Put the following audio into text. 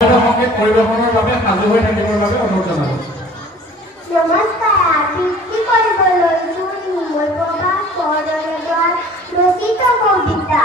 সংগীত পৰিৱেশনৰ বাবে সাজু হৈ থাকিবৰ বাবে অনুৰোধ জনালোঁ। নমস্কাৰ, আবৃত্তি কৰিব লৈছোঁ নিৰ্মল প্ৰভা বৰদলৈৰ ৰচিত কবিতা।